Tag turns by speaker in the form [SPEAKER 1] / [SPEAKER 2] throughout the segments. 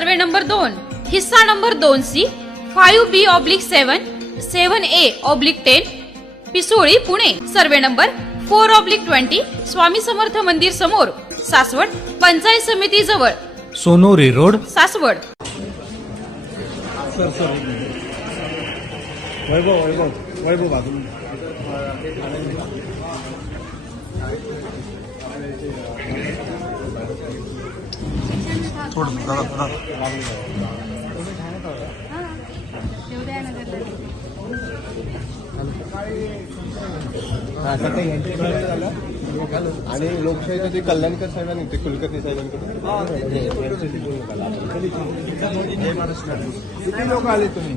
[SPEAKER 1] Survey number दोन हिस्सा number दोन C five B oblique seven seven A oblique ten Pisoli Pune. Survey number four oblique twenty Swami Samarth मंदिर समोर सासवड पंचायत समिती जवळ.
[SPEAKER 2] सोनोरी रोड.
[SPEAKER 1] सासवड.
[SPEAKER 3] वैभव वैभव वैभव बाजून थोडं दादा थोडा
[SPEAKER 4] आणि लोकशाहीचं ते कल्याणकर साहेबांनी ते कुलकर्णी साहेबांकडे
[SPEAKER 3] किती लोक आले तुम्ही?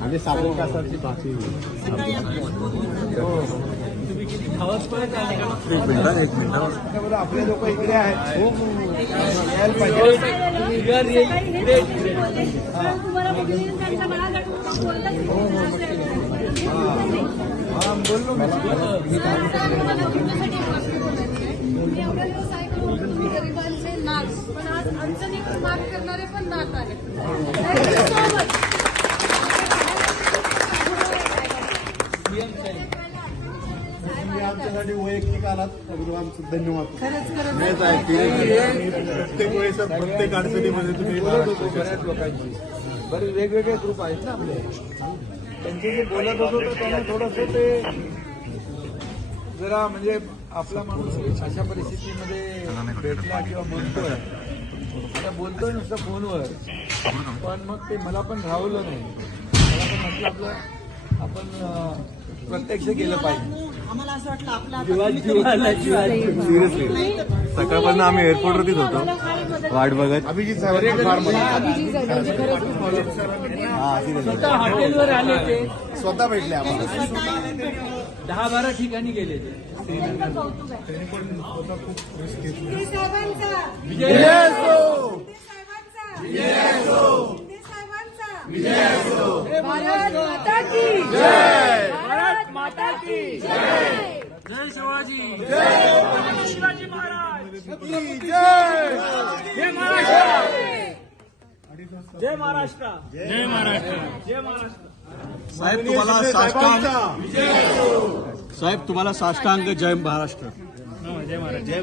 [SPEAKER 4] आणि साबण कासाची भाषी एक मिनिट एक मिनिट
[SPEAKER 3] आपले लोक इकडे आहेत
[SPEAKER 4] आमच्यासाठी वैयक्तिक आलात. त्याबद्दल आमचं धन्यवाद.
[SPEAKER 5] खरंच
[SPEAKER 4] प्रत्येक वेळेस प्रत्येक अडचणीमध्ये तुम्ही
[SPEAKER 3] बोलत होतो बऱ्याच लोकांची. बरेच वेगवेगळे ग्रुप आहेत ना आपले. त्यांचे जे बोलत होतो तर त्यांना थोडस ते जरा म्हणजे आपला माणूस अशा परिस्थितीमध्ये भेटला किंवा बोलतोय. आता बोलतोय नुसतं फोनवर. पण मग ते मला पण राहवलं नाही. मला पण म्हटलं आपलं आपण प्रत्यक्ष गेलं पाहिजे.
[SPEAKER 4] सिरियसली सकाळपासून आम्ही एअरपोर्टवरतीच होतो. वाट बघत. अभिजित फार
[SPEAKER 6] हॉटेलवर आले ते
[SPEAKER 4] स्वतः भेटले आम्हाला.
[SPEAKER 6] दहा बारा ठिकाणी गेले ते. शिवाजी जय शिवाजी महाराज जय महाराष्ट्र। जय महाराष्ट्र जय महाराष्ट्र जय महाराष्ट्र।
[SPEAKER 4] साहेब तुम्हाला साष्टांग साहेब तुम्हाला साष्टांग जय महाराष्ट्र
[SPEAKER 6] जय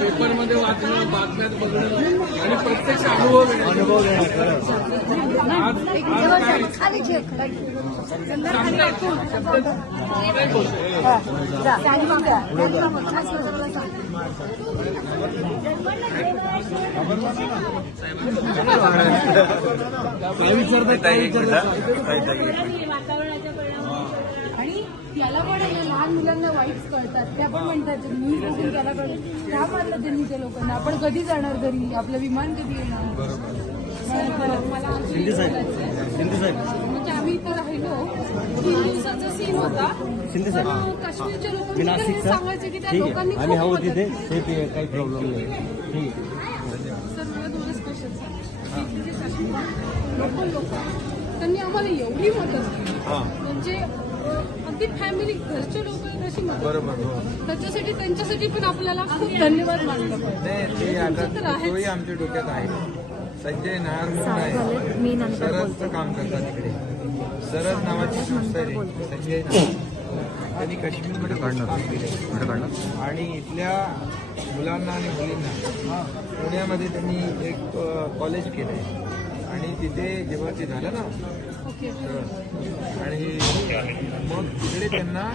[SPEAKER 6] पेपरमध्ये वाचणं बातम्यात बघणं आणि प्रत्यक्ष अनुभव अनुभव
[SPEAKER 5] वातावरणाच्या परिणामामुळे. आणि त्याला पण आहे ना, लहान मुलांना वाईट कळतात. त्या पण म्हणतात न्यूज बघून त्याला कळत. का मारलं त्यांनी त्या लोकांना आपण कधी जाणार घरी? आपलं विमान कधी येणार? मला-. म्हणजे आम्ही इथं राहिलो. तीन दिवसाचा सीन होता. काश्मीरच्या लोकांनी सांगायचं की त्या लोकांनी.
[SPEAKER 4] ते ते काही प्रॉब्लेम नाही. ठीक
[SPEAKER 5] सर मला दोनच क्वेश्चन लोकल लोक त्यांनी आम्हाला एवढी मदत केली. म्हणजे अगदी फॅमिली घरचे लोक अशी मदत
[SPEAKER 3] बरोबर
[SPEAKER 5] त्याच्यासाठी त्यांच्यासाठी पण आपल्याला खूप धन्यवाद मानलं पाहिजे.
[SPEAKER 3] नाही ते आता
[SPEAKER 5] तुमचं तर आहेच.
[SPEAKER 3] तोही आमच्या डोक्यात आहे. संजय नहार म्हणून आहे. सरसचं काम करतात तिकडे. सरस नावाची संस्था आहे संजय नहार. त्यांनी काश्मीरमध्ये खूप काम केले आणि इथल्या मुलांना आणि मुलींना पुण्यामध्ये त्यांनी एक अ, कॉलेज केलं आहे आणि तिथे जेव्हा ते झालं ना आणि मग तिकडे त्यांना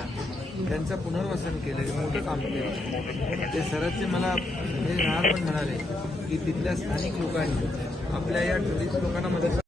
[SPEAKER 3] त्यांचं पुनर्वसन केलं मोठं काम केलं. ते सरसचे मला म्हणजे राहणार पण म्हणाले की तिथल्या स्थानिक लोकांनी आपल्या या टुरिस्ट लोकांना मदत